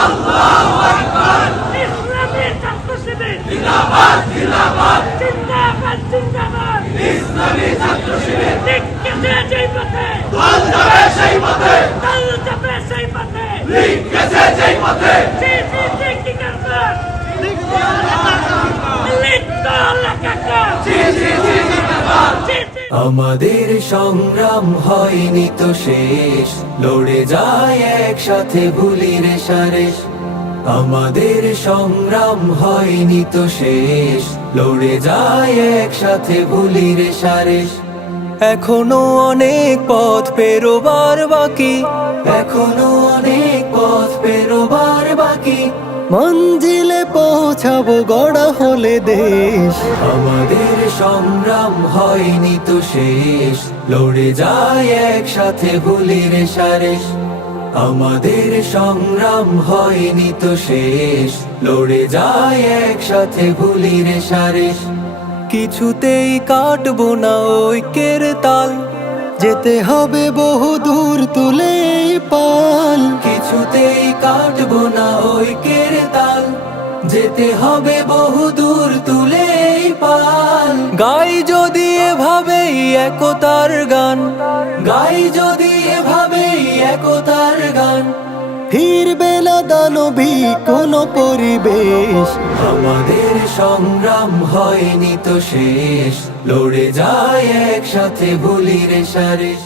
আল্লাহু আকবার। ইসলামী ছাত্র শিবির জিন্দাবাদ জিন্দাবাদ। জিন্দাবাদ জিন্দাবাদ। ইসলামী ছাত্র শিবির ঠিক গেছে যেই পথে, দল যাবে সেই পথে, দল যাবে সেই পথে। লীগ গেছে যেই পথে, জি জি জি কি কারবার, লীগ দল একাকার। জি জি জি জিন্দাবাদ। জি জি আমাদের সংগ্রাম হয়নি তো শেষ, লড়ে যায় একসাথে ভুলি রে সারেশ। আমাদের সংগ্রাম হয়নি তো শেষ, লড়ে যায় একসাথে ভুলি রে সারেশ। এখনো অনেক পথ পেরোবার বাকি, এখনো অনেক পথ পেরোবার বাকি, মঞ্জিলে পৌঁছাবো গড়া হলে দেশ। আমাদের সংগ্রাম হয়নি তো শেষ, লড়ে যায় একসাথে ভুলি রে সারেশ। আমাদের সংগ্রাম হয়নি তো শেষ, লড়ে যায় একসাথে ভুলি রে সারেশ। কিছুতেই কাটবো না ঐক্যের তাল, যেতে হবে বহু দূর তুলে এই পাল। কিছুতেই কাটবো না ঐক্যের তাল, যেতে হবে বহু দূর তুলে এই পাল। গাই যদি এভাবেই একতার গান, গাই যদি এভাবেই একতার গান, ফিরবে না দানবী কোনো পরিবেশ। আমাদের সংগ্রাম হয়নি তো শেষ, লড়ে যায় একসাথে ভুলি রে সারেশ।